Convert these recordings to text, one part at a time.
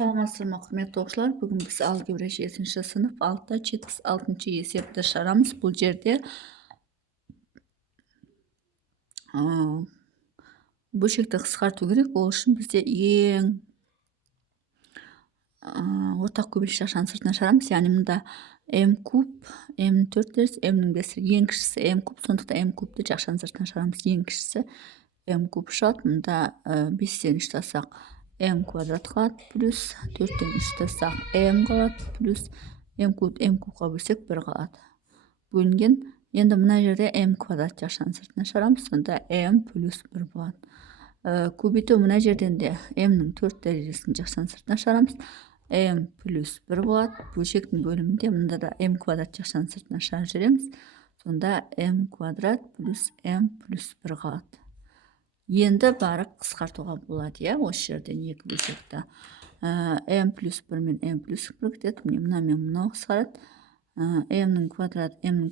Саламатсыздар ма, құрметті оқушылар? Бүгін біз алгебра 7-ші сынып 76-ші есепті шығарамыз. Бұл жерде бөлшекті қысқарту керек. Ол үшін бізде ең ортақ көбейтші ақшаның сыртына шығарамыз. Яғни мұнда m куб, m-нің 4 дәрежесі, m-нің 5 ең кішісі m куб, сондықтан m кубты ақшаның сыртына шығарамыз. Ең кішісі m куб шығады. Мұнда 5-тен 3 тастақ m квадрат қалады, плюс 4-тен 3 тастақ m қалады, плюс m кубқа бөлсек 1 қалады. Бөлінген. Енді мына жерде m квадрат ақшаның сыртына шығарамыз, сонда m плюс 1 болады. Көбейту мына жерден де m-нің 4 дәрежесін ақшаның сыртына шығарамыз, m плюс 1 болады. Бөлшектің бөлімінде мұнда да m квадрат ақшаның сыртына шығарып жібереміз, сонда m квадрат плюс m плюс 1 қалады. Енді барып қысқартуға болады, осы жерден екі бөлшекті. m плюс 1 мен m плюс 1 кетеді. Мына мен мынау қысқарады. m-нің квадрат, m-нің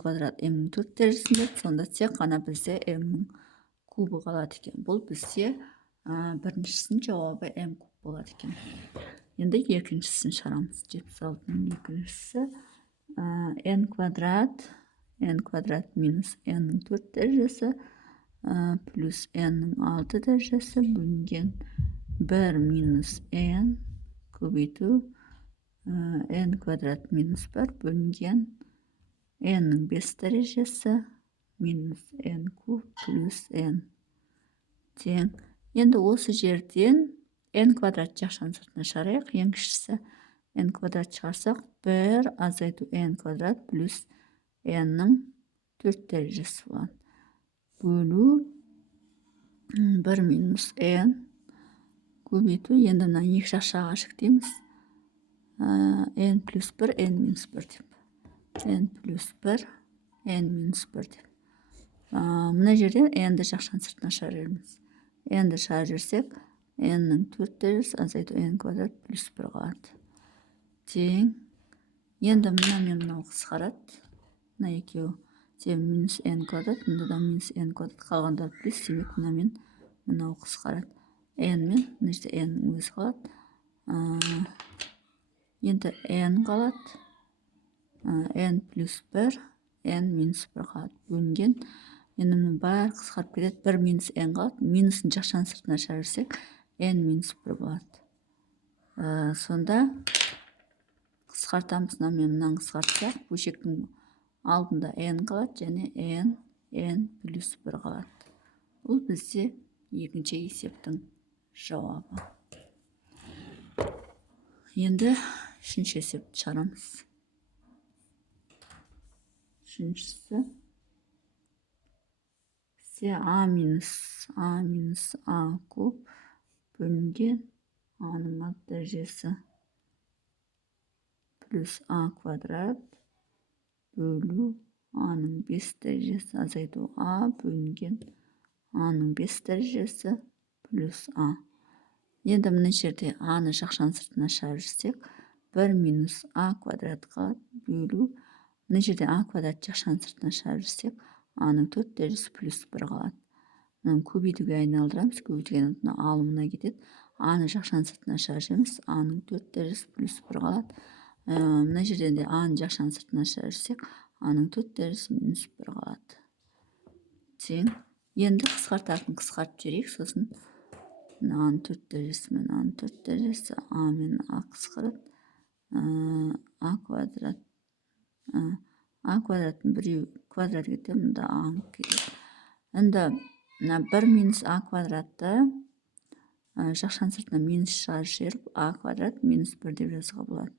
4 дәрежесінде, сонда тек қана бізде m-нің кубы қалады екен. Бұл бізде біріншісінің жауабы m куб болады екен. Енді екіншісін шығарамыз. 76-ның екіншісі n квадрат минус n-нің 4 дәрежесі плюс n-нің 6 дәрежесі бөлінген 1 минус n көбейту n квадрат минус 1 бөлінген n-нің 5 дәрежесі минус n куб плюс n тең. Енді осы жерден n квадрат ақшаның сыртына шығарайық. Ең кішісі n квадрат шығарсақ 1 азайту n квадрат плюс n-нің 4 дәрежесі болады. Бөлу 1 минус n көбейту, енді мына екі шақшаға шектейміз. n плюс 1, n минус 1 деп. n плюс 1, n минус 1 деп. Мына жерден n-ді ақшаның сыртына шығарырмыз. n-ді шығарып жіберсек, n-нің 4 дәрежесі азайту n квадрат плюс 1 қалады. Тең. Енді мына мен мынау қысқарады. Мына екеуі. Минус n квадрат, мұнда да минус n квадрат, қалғандар плюс, демек мына мен мынау қысқарады. n мен, мына жерде n өзі қалады. Енді n қалады. n плюс 1, n минус 1 қалады. Бөлінген. Енді мұны бар қысқарып кетеді. 1 минус n қалады. Минусын ақшаның сыртына шығарсақ, n минус 1 болады. Сонда қысқартамыз. Мен мынаны қысқартсақ, бөлшектің алдында n қалады, және n плюс 1 қалады. Бұл бізде екінші есептің жауабы. Енді үшінші есепті шығарамыз. Үшіншісі a минус a куб бөлінген a-ның 6 дәрежесі плюс a квадрат бөлу a-ның 5 дәрежесі азайту a бөлінген a-ның 5 дәрежесі плюс a. Енді мына жерде a-ны ақшаның сыртына шығарып жіберсек, 1 минус a квадрат қалады бөлу. Мына жерде a квадрат ақшаның сыртына шығарып жіберсек, a-ның 4 дәрежесі плюс 1 қалады. Мынаны көбейтуге айналдырамыз. Көбейтуден алымына кетеді. a-ны ақшаның сыртына шығарып жібереміз. a-ның 4 дәрежесі плюс 1 қалады. Мына жерден де a-ны ақшаның сыртына шығарып жіберсек, a-ның 4 дәрежесі минус 1 қалады. Тең. Енді қысқартып жіберейік. Сосын a-ның 4 дәрежесі мен a-ның 4 дәрежесі, a мен a қысқарады. a квадрат. a квадраттың біреу квадрат кетті, мұнда a кетеді. Енді 1 минус a квадратты ақшаның сыртына минус шығарып жіберіп, a квадрат минус 1 деп жазуға болады.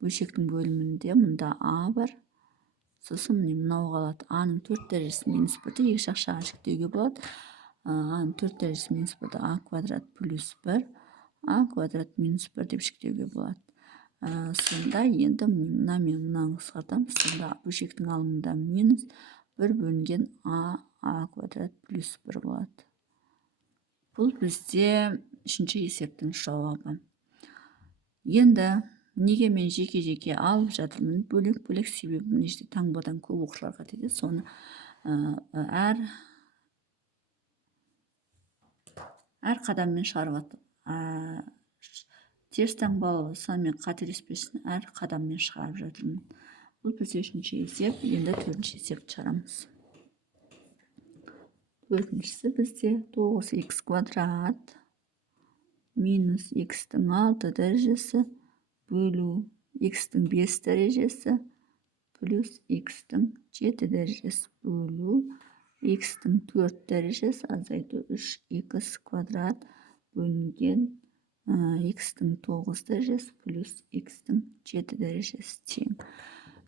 Бөлшектің бөлімінде мұнда a бар. Сосын мынау қалады. a-ның 4 дәрежесі минус 1-ді екі шақшаға шектеуге болады. a-ның 4 дәрежесі минус 1-ді a квадрат плюс 1, a квадрат минус 1 деп шектеуге болады. Сонда енді мына мен мынаны қысқартамыз. Сонда бөлшектің алымында минус 1 бөлінген a квадрат плюс 1 болады. Бұл бізде үшінші есептің жауабы. Енді неге мен жеке алып жатырмын? Бөлек себебі мына жерде таңбадан көп оқушыларға кетеді. Соны әр қадаммен шығарып теріс таңбалы санмен қателеспесін әр қадаммен шығарып жатырмын. Бұл бізде үшінші есеп. Енді төртінші есепті шығарамыз. Төртіншісі бізде 9х квадрат минус х-тің 6 дәрежесі бөлу х-тің 5 дәрежесі плюс х-тің 7 дәрежесі бөлу х-тің 4 дәрежесі азайту 3х квадрат бөлінген х-тің 9 дәрежесі плюс х-тің 7 дәрежесі тең.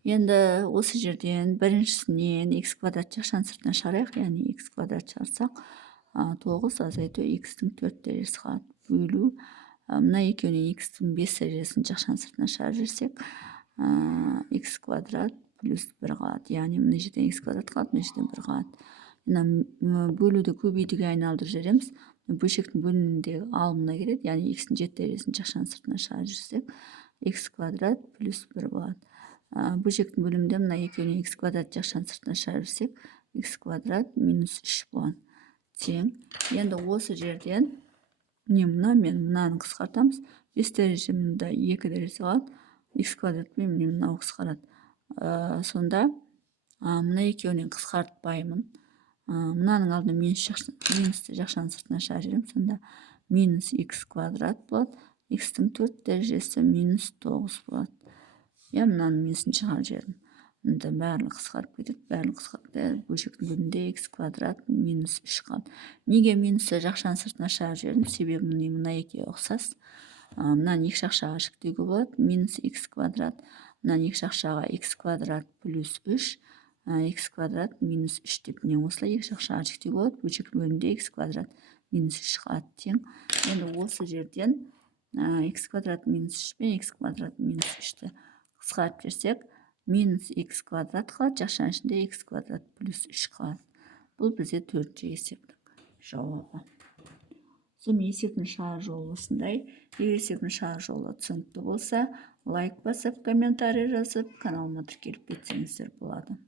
Енді осы жерден біріншісінен х квадрат жақшаның сыртына шығарайық, яғни х квадрат шығарсақ 9 азайту х-тің 4 дәрежесі қалады бөлу мына екеуінен х-тің 5 дәрежесін жақшаның сыртына шығарып жіберсек х квадрат плюс 1 қалады, яғни мына жерден х квадрат қалады, мына жерден 1 қалады. Бөлуді көбейтуге айналдырып жібереміз. Бөлшектің бөліміндегі алымына келеді, яғни х-тің 7 дәрежесін жақшаның сыртына шығарып жіберсек х квадрат плюс 1 болады. Бөлшектің бөлімінде мына екеуінен х квадрат жақшаның сыртына шығарып жіберсек х квадрат минус 3 болады тең. Енді осы жерден мынаны қысқартамыз. 5 дәреже мында 2 дәреже қалады. Х квадрат пен мынау қысқарады. Сонда мына екеуінен қысқартпаймын. Мынаның алдына минусты жақшаның сыртына шығарып жіберемін. Сонда минус х квадрат болады. Х-тің 4 дәрежесі минус 9 болады. Мынаның минусын шығарып жібердім. Мұнда барлығы қысқарып кетеді. Барлығы қысқарып, бөлшектің бөлімінде х квадрат минус 3 қалды. Неге минусты жақшаның сыртына шығарып жібердім? Себебі мына екеуі ұқсас. Мынаны екі жақшаға жіктеуге болады. Минус х квадрат. Мынаны екі жақшаға х квадрат плюс 3. Х квадрат минус 3 деп осылай екі жақшаға жіктеуге болады. Бөлшектің бөлімінде х квадрат минус 3 қалады тең. Енді осы жерден х квадрат минус 3 пен х квадрат минус 3-ті қысқарып берсек, минус х квадрат қалады, жақшаның ішінде х квадрат плюс 3 қалады. Бұл бізде төртінші есептің жауабы. Сонымен есептің шығару жолы осындай. Егер есептің шығару жолы түсінікті болса, лайк басып, комментарий жазып, каналыма тіркеліп кетсеңіздер болады.